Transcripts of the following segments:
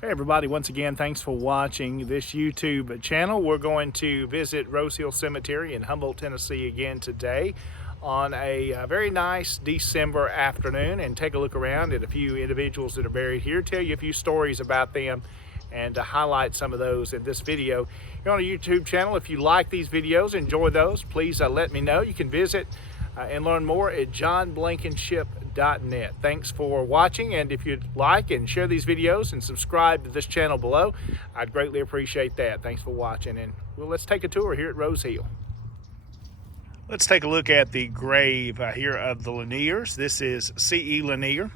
Hey everybody, once again, thanks for watching this YouTube channel. We're going to visit Rose Hill Cemetery in Humboldt, Tennessee again today on a very nice December afternoon and take a look around at a few individuals that are buried here, tell you a few stories about them and highlight some of those in this video. Here on a YouTube channel, if you like these videos, enjoy those, please let me know. You can visit and learn more at johnblankenship.net. Thanks for watching, and if you'd like and share these videos and subscribe to this channel below, I'd greatly appreciate that. Thanks for watching, and well, let's take a tour here at Rose Hill. Let's take a look at the grave here of the Laniers. This is C.E. Lanier,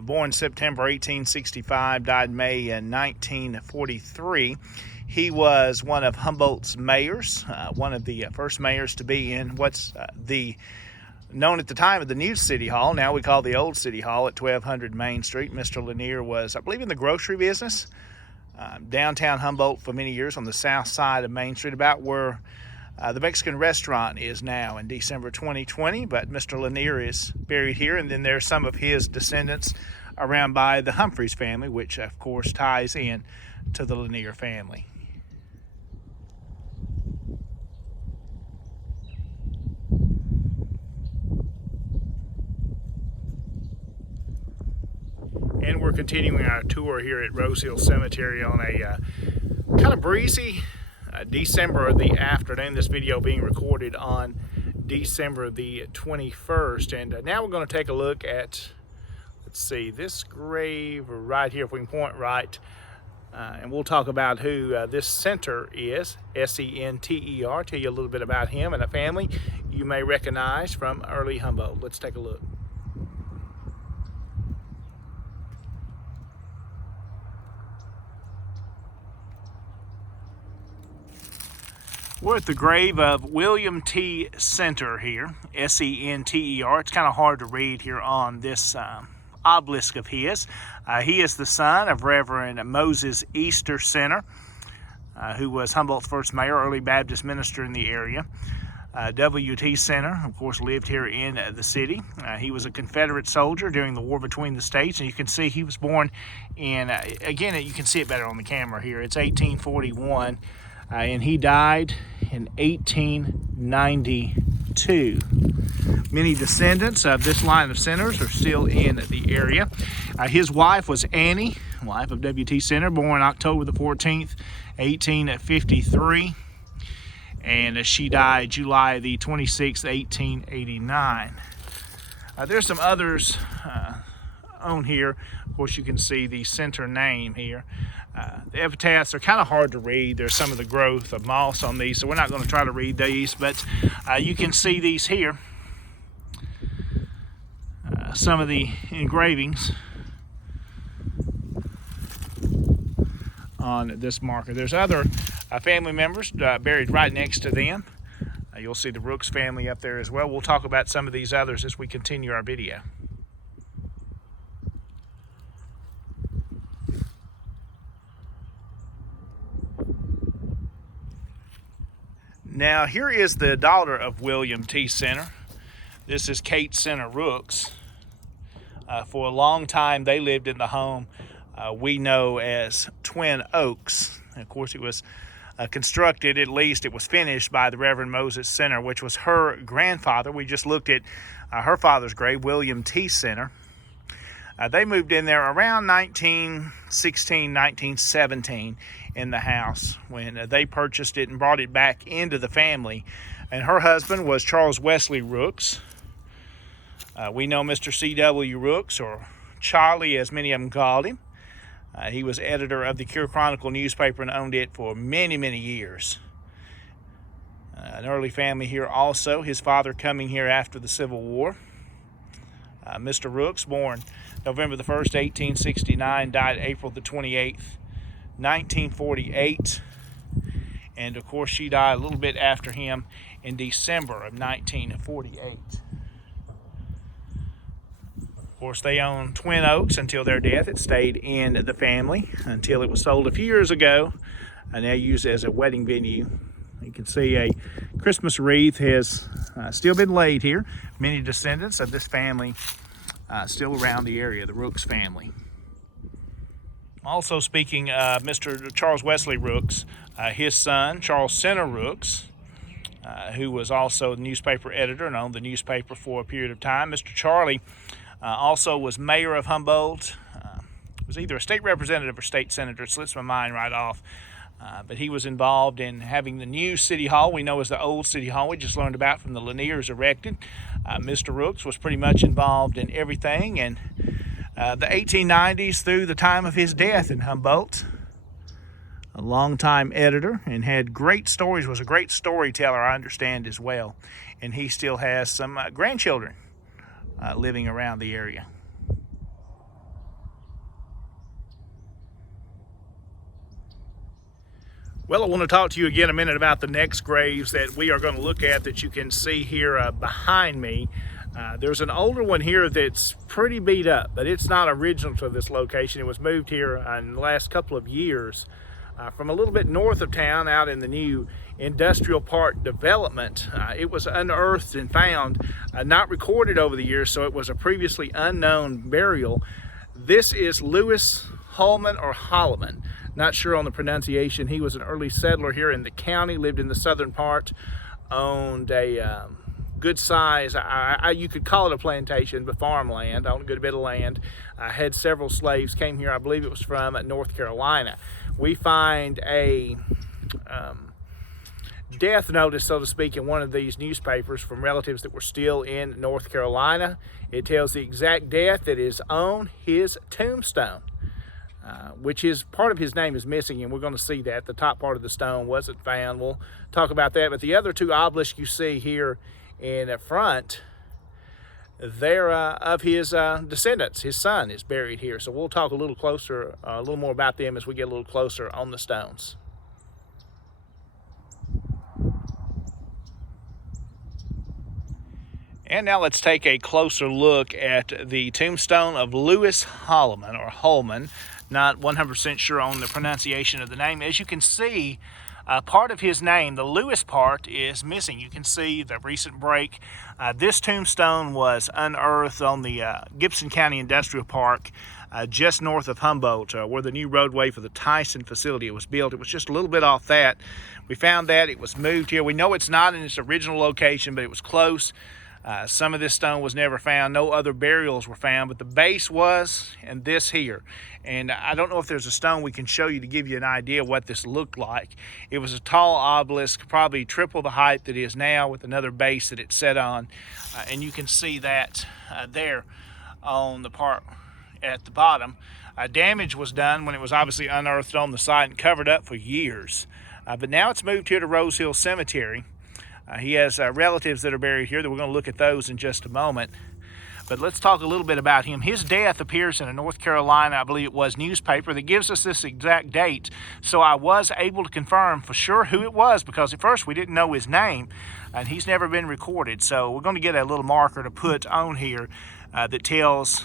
born September 1865, died May 1943. He was one of Humboldt's mayors, one of the first mayors to be in what's known at the time of the new City Hall. Now we call the old City Hall at 1200 Main Street. Mr. Lanier was, I believe, in the grocery business, downtown Humboldt for many years on the south side of Main Street, about where the Mexican restaurant is now in December 2020. But Mr. Lanier is buried here, and then there's some of his descendants around by the Humphreys family, which of course ties in to the Lanier family. And we're continuing our tour here at Rose Hill Cemetery on a kind of breezy December the afternoon. This video being recorded on December the 21st. And now we're going to take a look at, let's see, this grave right here, if we can point right. And we'll talk about who this center is, S-E-N-T-E-R, tell you a little bit about him and a family you may recognize from early Humboldt. Let's take a look. We're at the grave of William T. Center here, S-E-N-T-E-R. It's kind of hard to read here on this obelisk of his. He is the son of Reverend Moses Easter Center, who was Humboldt's first mayor, early Baptist minister in the area. W.T. Center, of course, lived here in the city. He was a Confederate soldier during the war between the states, and you can see he was born in, again, you can see it better on the camera here, it's 1841. And he died in 1892. Many descendants of this line of centers are still in the area. His wife was Annie, wife of W.T. Center, born October the 14th, 1853. And she died July the 26th, 1889. There's some others on here. Of course, you can see the center name here. The epitaphs are kind of hard to read. There's some of the growth of moss on these, so we're not going to try to read these, but you can see these here. Some of the engravings on this marker. There's other family members buried right next to them. You'll see the Rooks family up there as well. We'll talk about some of these others as we continue our video. Now, here is the daughter of William T. Center. This is Kate Center Rooks. For a long time, they lived in the home we know as Twin Oaks. Of course, it was constructed, at least it was finished, by the Reverend Moses Center, which was her grandfather. We just looked at her father's grave, William T. Center. They moved in there around 1916, 1917 in the house when they purchased it and brought it back into the family. And her husband was Charles Wesley Rooks. We know Mr. C.W. Rooks, or Charlie as many of them called him. He was editor of the Cure Chronicle newspaper and owned it for many, many years. An early family here also, his father coming here after the Civil War. Mr. Rooks, born November the 1st, 1869, died April the 28th, 1948. And of course, she died a little bit after him in December of 1948. Of course, they owned Twin Oaks until their death. It stayed in the family until it was sold a few years ago and now used as a wedding venue. You can see a Christmas wreath has still been laid here. Many descendants of this family still around the area, the Rooks family. Also speaking of Mr. Charles Wesley Rooks, his son, Charles Center Rooks, who was also the newspaper editor and owned the newspaper for a period of time. Mr. Charlie also was mayor of Humboldt, was either a state representative or state senator, it slips my mind right off. But he was involved in having the new city hall we know as the old city hall we just learned about from the Laniers erected. Mr. Rooks was pretty much involved in everything, and the 1890s through the time of his death in Humboldt. A longtime editor and had great stories, was a great storyteller, I understand, as well. And he still has some grandchildren living around the area. Well, I want to talk to you again a minute about the next graves that we are going to look at that you can see here behind me. There's an older one here that's pretty beat up, but it's not original to this location. It was moved here in the last couple of years from a little bit north of town out in the new industrial park development. It was unearthed and found, not recorded over the years, so it was a previously unknown burial. This is Louis Holleman or Holleman. Not sure on the pronunciation. He was an early settler here in the county, lived in the southern part, owned a good size, you could call it a plantation, but farmland, owned a good bit of land, had several slaves, came here, I believe it was from North Carolina. We find a death notice, so to speak, in one of these newspapers from relatives that were still in North Carolina. It tells the exact death that is on his tombstone. Which is part of his name is missing, and we're going to see that. The top part of the stone wasn't found. We'll talk about that. But the other two obelisks you see here in the front, they're of his descendants. His son is buried here. So we'll talk a little closer, a little more about them as we get a little closer on the stones. And now let's take a closer look at the tombstone of Louis Holleman or Holman. Not 100% sure on the pronunciation of the name. As you can see, part of his name, the Louis part, is missing. You can see the recent break. This tombstone was unearthed on the Gibson County Industrial Park just north of Humboldt, where the new roadway for the Tyson facility was built. It was just a little bit off that. We found that it was moved here. We know it's not in its original location, but it was close. Some of this stone was never found. No other burials were found, but the base was, and this here. And I don't know if there's a stone we can show you to give you an idea of what this looked like. It was a tall obelisk, probably triple the height that it is now, with another base that it set on. And you can see that there on the part at the bottom. Damage was done when it was obviously unearthed on the site and covered up for years. But now it's moved here to Rose Hill Cemetery. He has relatives that are buried here that we're going to look at those in just a moment. But let's talk a little bit about him. His death appears in a North Carolina, I believe it was, newspaper that gives us this exact date. So I was able to confirm for sure who it was, because at first we didn't know his name and he's never been recorded. So we're going to get a little marker to put on here that tells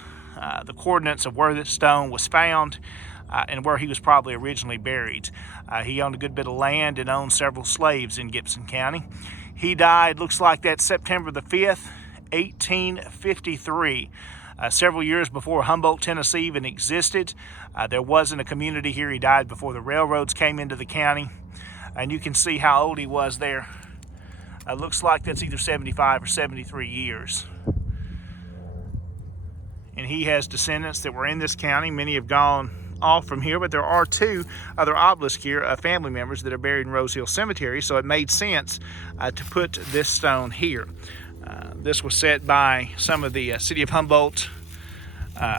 the coordinates of where this stone was found and where he was probably originally buried. He owned a good bit of land and owned several slaves in Gibson County. He died, looks like that September the 5th, 1853. Several years before Humboldt, Tennessee even existed. There wasn't a community here. He died before the railroads came into the county. And you can see how old he was there. Looks like that's either 75 or 73 years. And he has descendants that were in this county. Many have gone off from here, but there are two other obelisks here of family members that are buried in Rose Hill Cemetery, so it made sense to put this stone here. This was set by some of the City of Humboldt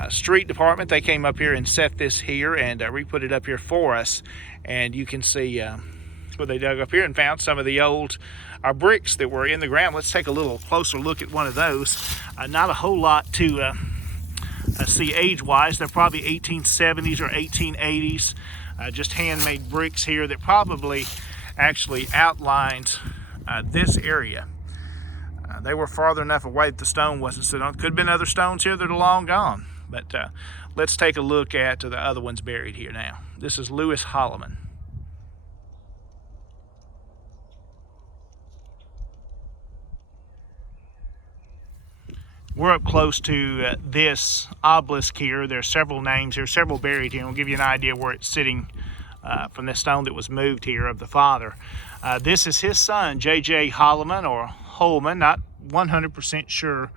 street department. They came up here and set this here and re-put it up here for us, and you can see where they dug up here and found some of the old bricks that were in the ground. Let's take a little closer look at one of those. Not a whole lot to see age-wise. They're probably 1870s or 1880s. Just handmade bricks here that probably actually outlined this area. They were farther enough away that the stone wasn't set on. Could have been other stones here that are long gone. But let's take a look at the other ones buried here now. This is Louis Holleman. We're up close to this obelisk here. There's several names. There's several buried here. We'll give you an idea where it's sitting from the stone that was moved here of the father. This is his son, J.J. Holleman, or Holleman. Not 100% sure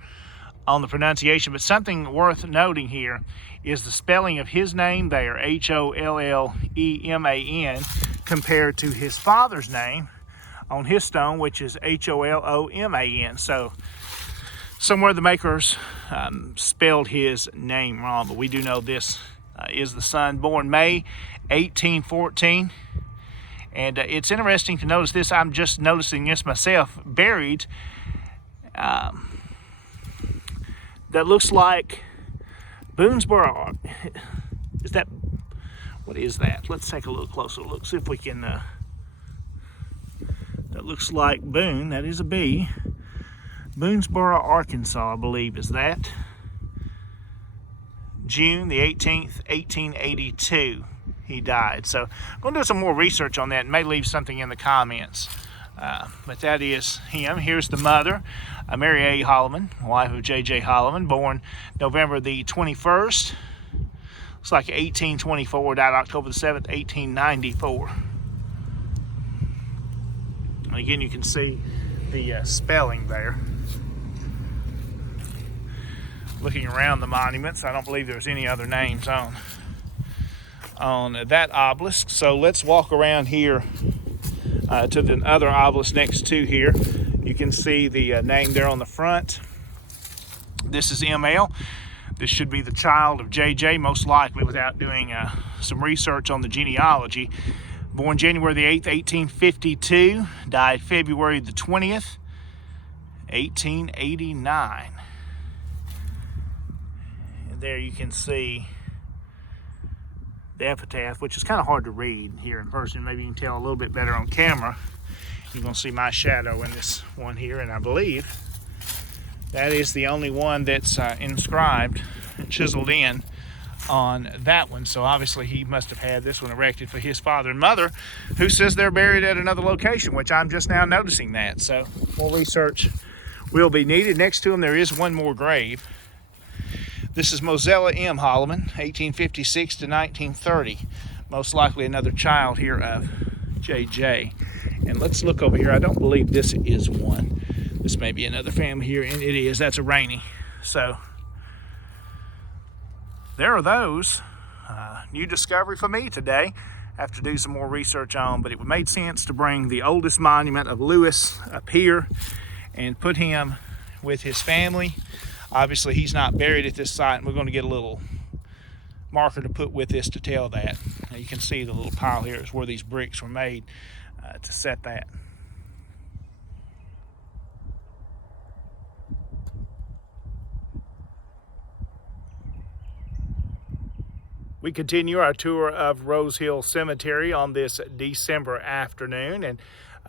on the pronunciation, but something worth noting here is the spelling of his name there, Holleman, compared to his father's name on his stone, which is Holloman. So somewhere the makers spelled his name wrong, but we do know this is the son, born May 1814. And it's interesting to notice this. I'm just noticing this myself. Buried, that looks like Boonesboro. Is that, what is that? Let's take a little closer look, see if we can, that looks like Boone, that is a B. Boonesboro, Arkansas, I believe, is that. June the 18th, 1882, he died. So I'm going to do some more research on that and may leave something in the comments. But that is him. Here's the mother, Mary A. Holleman, wife of J.J. Holleman, born November the 21st. Looks like 1824, died October the 7th, 1894. And again, you can see the spelling there. Looking around the monuments, I don't believe there's any other names on that obelisk. So let's walk around here to the other obelisk next to here. You can see the name there on the front. This is ML. This should be the child of JJ, most likely, without doing some research on the genealogy. Born January the 8th, 1852, died February the 20th, 1889. And there you can see the epitaph, which is kind of hard to read here in person. Maybe you can tell a little bit better on camera. You're going to see my shadow in this one here, and I believe that is the only one that's inscribed and chiseled in on that one. So obviously he must have had this one erected for his father and mother, who says they're buried at another location, which I'm just now noticing that. So more research will be needed. Next to him there is one more grave. This is Mosella M. Holleman, 1856 to 1930. Most likely another child here of JJ. And let's look over here. I don't believe this is one. This may be another family here, and it is. That's a Rainey. So there are those. New discovery for me today. I have to do some more research on, but it made sense to bring the oldest monument of Lewis up here and put him with his family. Obviously, he's not buried at this site, and we're going to get a little marker to put with this to tell that. Now, you can see the little pile here is where these bricks were made to set that. We continue our tour of Rose Hill Cemetery on this December afternoon, and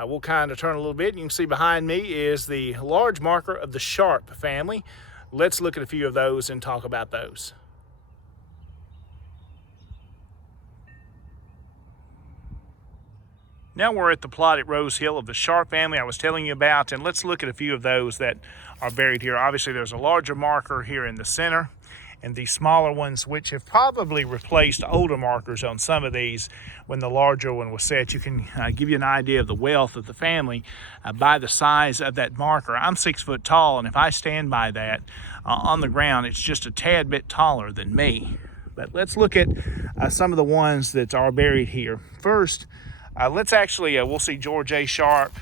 we'll kind of turn a little bit. You can see behind me is the large marker of the Sharp family. Let's look at a few of those and talk about those. Now we're at the plot at Rose Hill of the Sharp family I was telling you about, and let's look at a few of those that are buried here. Obviously, there's a larger marker here in the center, and these smaller ones, which have probably replaced older markers on some of these when the larger one was set. You can give you an idea of the wealth of the family by the size of that marker. I'm 6 foot tall, and if I stand by that on the ground, it's just a tad bit taller than me. But let's look at some of the ones that are buried here. First, let's actually, we'll see George A. Sharp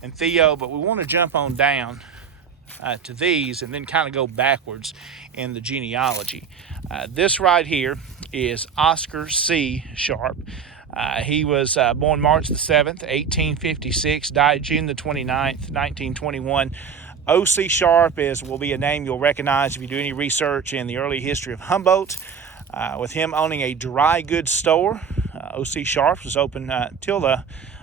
and Theo, but we want to jump on down to these and then kind of go backwards in the genealogy. This right here is Oscar C. Sharp. He was born March the 7th, 1856, died June the 29th, 1921. O.C. Sharp will be a name you'll recognize if you do any research in the early history of Humboldt, with him owning a dry goods store. O.C. Sharp was open till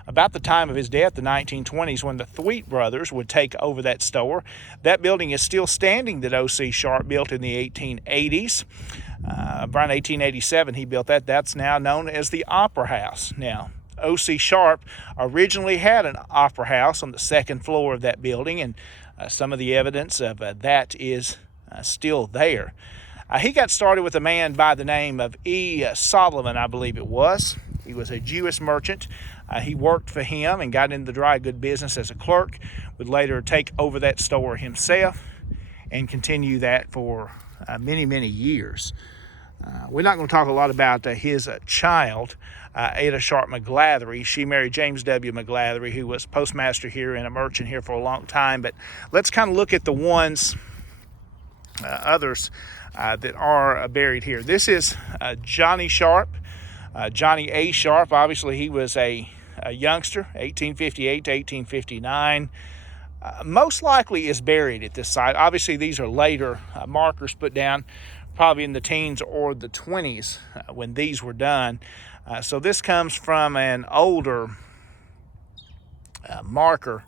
about the time of his death, the 1920s, when the Thweet brothers would take over that store. That building is still standing that O.C. Sharp built in the 1880s. Around 1887, he built that. That's now known as the Opera House. Now, O.C. Sharp originally had an opera house on the second floor of that building, and some of the evidence of that is still there. He got started with a man by the name of Holleman, I believe it was. He was a Jewish merchant. He worked for him and got into the dry good business as a clerk, would later take over that store himself and continue that for many, many years. We're not going to talk a lot about his child, Ada Sharp McGlathery. She married James W. McGlathery, who was postmaster here and a merchant here for a long time. But let's kind of look at the ones, others that are buried here. This is Johnny Sharp, Johnny A. Sharp. Obviously, he was a youngster, 1858 to 1859. Most likely is buried at this site. Obviously, these are later markers put down, probably in the teens or the 20s when these were done. So this comes from an older marker,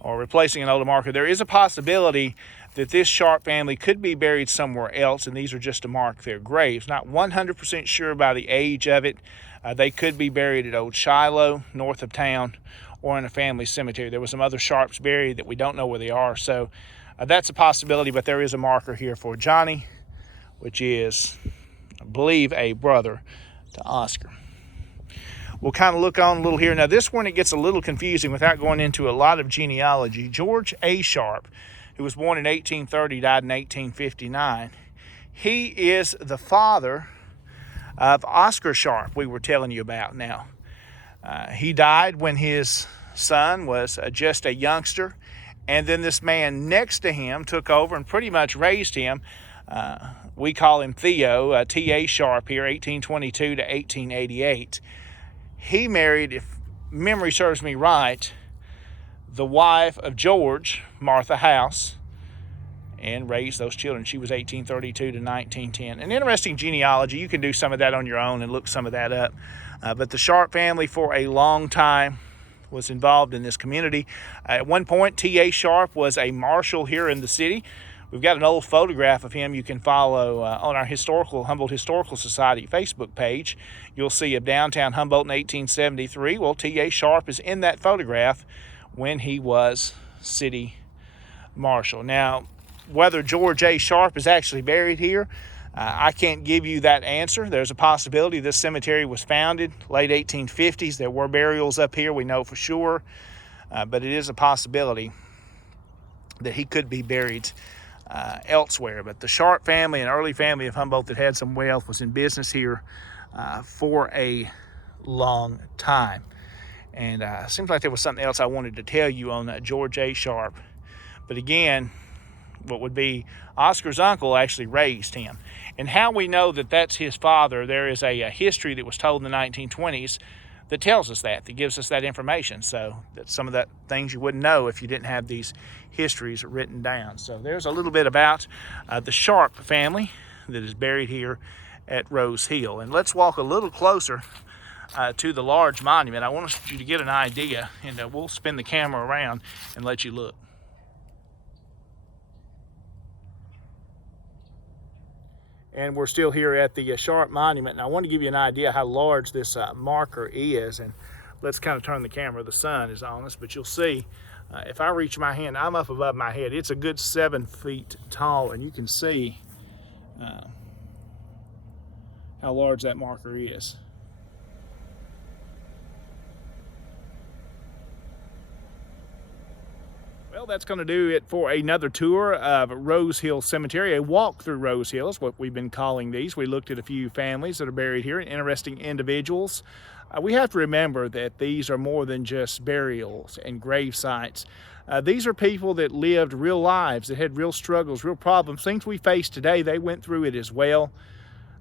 or replacing an older marker. There is a possibility that this Sharp family could be buried somewhere else, and these are just to mark their graves. Not 100% sure by the age of it. They could be buried at Old Shiloh, north of town, or in a family cemetery. There were some other Sharps buried that we don't know where they are, so that's a possibility, but there is a marker here for Johnny, which is, I believe, a brother to Oscar. We'll kind of look on a little here. Now, this one, it gets a little confusing without going into a lot of genealogy. George A. Sharp, who was born in 1830, died in 1859. He is the father of Oscar Sharp we were telling you about now. He died when his son was just a youngster, and then this man next to him took over and pretty much raised him. We call him Theo, T.A. Sharp here, 1822 to 1888. He married, if memory serves me right, the wife of George, Martha House, and raised those children. She was 1832 to 1910. An interesting genealogy. You can do some of that on your own and look some of that up. But the Sharp family for a long time was involved in this community. At one point, T.A. Sharp was a marshal here in the city. We've got an old photograph of him you can follow on our Humboldt Historical Society Facebook page. You'll see of downtown Humboldt in 1873. Well, T.A. Sharp is in that photograph when he was city marshal. Now, whether George A. Sharp is actually buried here, I can't give you that answer. There's a possibility this cemetery was founded late 1850s. There were burials up here, we know for sure, but it is a possibility that he could be buried elsewhere. But the Sharp family, an early family of Humboldt that had some wealth, was in business here for a long time. And it seems like there was something else I wanted to tell you on George A. Sharp. But again, what would be Oscar's uncle actually raised him. And how we know that that's his father, there is a history that was told in the 1920s that tells us that gives us that information. So that's some of that things you wouldn't know if you didn't have these histories written down. So there's a little bit about the Sharp family that is buried here at Rose Hill. And let's walk a little closer to the large monument. I want you to get an idea, and we'll spin the camera around and let you look. And we're still here at the Sharp Monument, and I want to give you an idea how large this marker is. And let's kind of turn the camera. The sun is on us, but you'll see if I reach my hand, I'm up above my head. It's a good 7 feet tall, and you can see how large that marker is. Well, that's going to do it for another tour of Rose Hill Cemetery. A walk through Rose Hill is what we've been calling these. We looked at a few families that are buried here, interesting individuals. We have to remember that these are more than just burials and grave sites. These are people that lived real lives, that had real struggles, real problems. Things we face today, they went through it as well.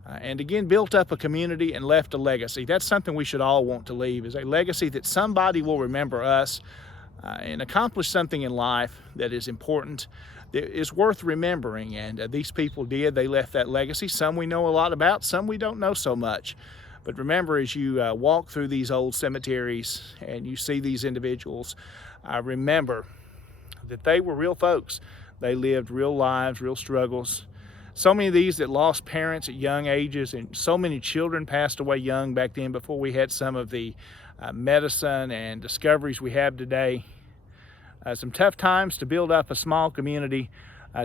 And again, built up a community and left a legacy. That's something we should all want to leave, is a legacy that somebody will remember us and accomplish something in life that is important, that is worth remembering. And these people did. They left that legacy. Some we know a lot about, some we don't know so much. But remember, as you walk through these old cemeteries and you see these individuals, remember that they were real folks. They lived real lives, real struggles. So many of these that lost parents at young ages, and so many children passed away young back then before we had some of the medicine and discoveries we have today. some tough times to build up a small community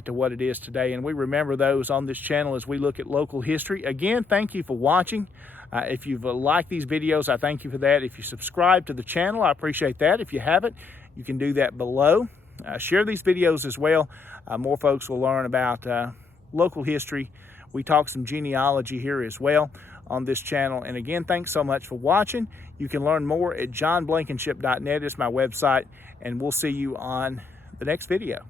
to what it is today. And we remember those on this channel as we look at local history. Again, thank you for watching. If you've liked these videos, I thank you for that. If you subscribe to the channel, I appreciate that. If you haven't, you can do that below. Share these videos as well. More folks will learn about local history. We talk some genealogy here as well on this channel. And again, thanks so much for watching. You can learn more at johnblankenship.net is my website, and we'll see you on the next video.